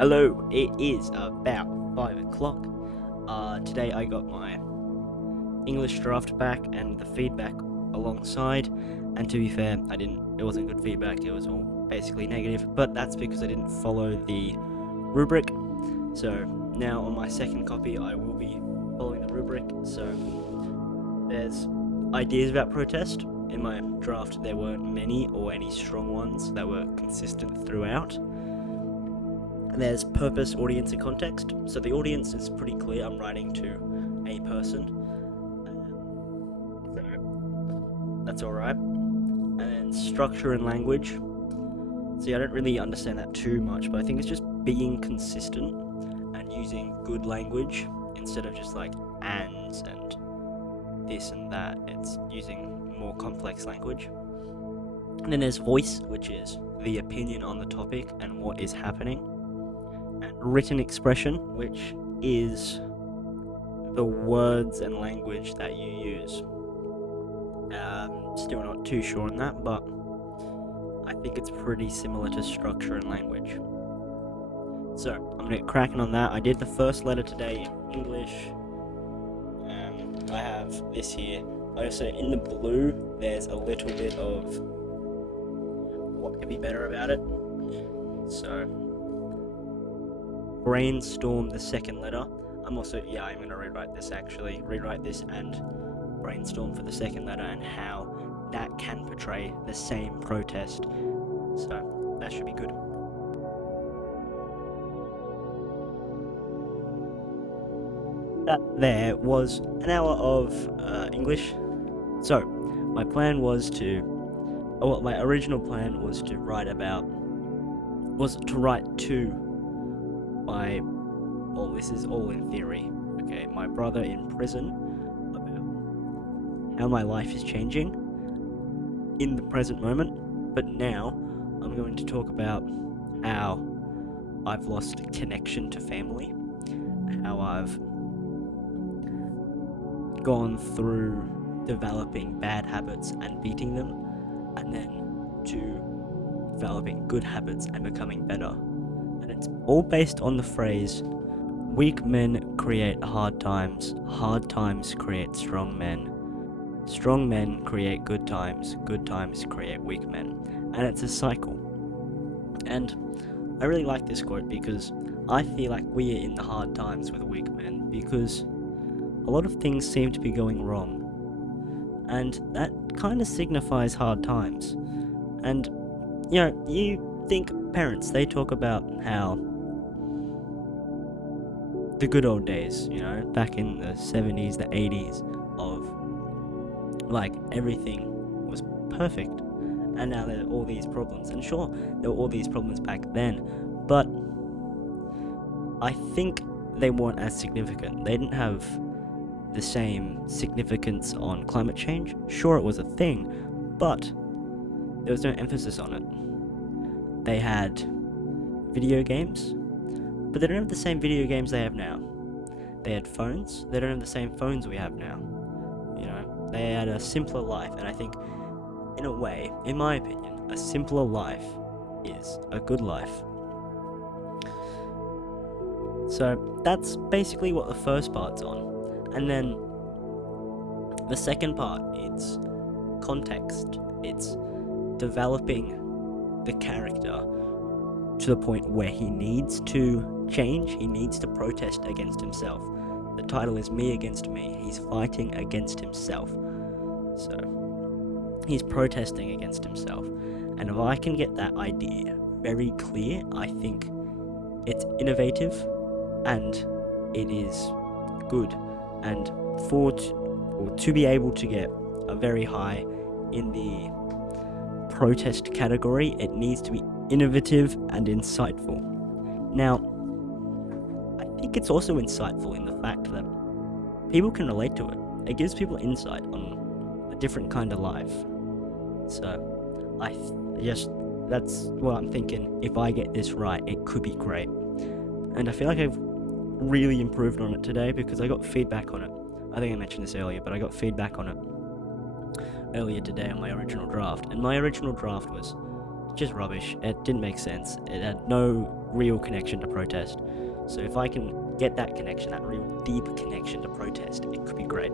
Hello, it is about 5 o'clock. Today I got my English draft back and the feedback alongside, and to be fair, it wasn't good feedback, it was all basically negative, but that's because I didn't follow the rubric. So now on my second copy I will be following the rubric. So there's ideas about protest. In my draft there weren't many or any strong ones that were consistent throughout. There's purpose, audience, and context. So the audience is pretty clear. I'm writing to a person. So that's alright. And then structure and language. See, I don't really understand that too much, but I think it's just being consistent and using good language instead of just like ands and this and that. It's using more complex language. And then there's voice, which is the opinion on the topic and what is happening. And written expression, which is the words and language that you use. Still not too sure on that, but I think it's pretty similar to structure and language. So I'm gonna get cracking on that. I did the first letter today in English. I have this here. Also in the blue, there's a little bit of what could be better about it. So brainstorm the second letter. I'm going to rewrite this and brainstorm for the second letter and how that can portray the same protest. So that should be good. That there was an hour of English. So my original plan was to write this is all in theory, okay, my brother in prison, about how my life is changing in the present moment. But now I'm going to talk about how I've lost connection to family, how I've gone through developing bad habits and beating them, and then to developing good habits and becoming better. And it's all based on the phrase, weak men create hard times create strong men create good times create weak men. And it's a cycle. And I really like this quote because I feel like we are in the hard times with weak men because a lot of things seem to be going wrong. And that kind of signifies hard times. And, you think parents, they talk about how the good old days, back in the 70s, the 80s, of like everything was perfect, and now there are all these problems. And sure, there were all these problems back then, but I think they weren't as significant. They didn't have the same significance on climate change. Sure, it was a thing, but there was no emphasis on it. They had video games, but they don't have the same video games they have now. They had phones, they don't have the same phones we have now. They had a simpler life, and I think, in a way, in my opinion, a simpler life is a good life. So that's basically what the first part's on. And then the second part, it's context. It's developing the character to the point where he needs to change, he needs to protest against himself. The title is Me Against Me. He's fighting against himself. So he's protesting against himself. And if I can get that idea very clear, I think it's innovative and it is good. And to be able to get a very high in the protest category, it needs to be innovative and insightful. Now, I think it's also insightful in the fact that people can relate to it. It gives people insight on a different kind of life. So, that's what I'm thinking. If I get this right, it could be great. And I feel like I've really improved on it today because I got feedback on it. I think I mentioned this earlier, but I got feedback on it earlier today on my original draft. And my original draft was just rubbish. It didn't make sense. It had no real connection to protest. So if I can get that connection, that real deep connection to protest, it could be great.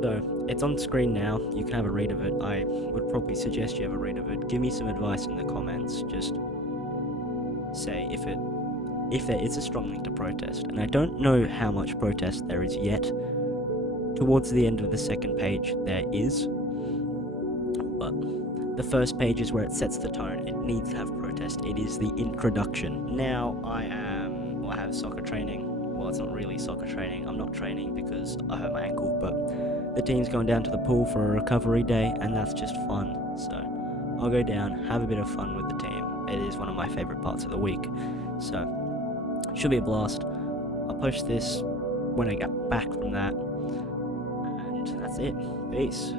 So it's on screen now. You can have a read of it. I would probably suggest you have a read of it. Give me some advice in the comments. Just say if there is a strong link to protest. And I don't know how much protest there is yet. Towards the end of the second page, there is. But the first page is where it sets the tone. It needs to have protest. It is the introduction. Now I have soccer training. Well, it's not really soccer training. I'm not training because I hurt my ankle, but the team's going down to the pool for a recovery day, and that's just fun. So I'll go down, have a bit of fun with the team. It is one of my favorite parts of the week. So should be a blast. I'll post this when I get back from that. And that's it. Peace.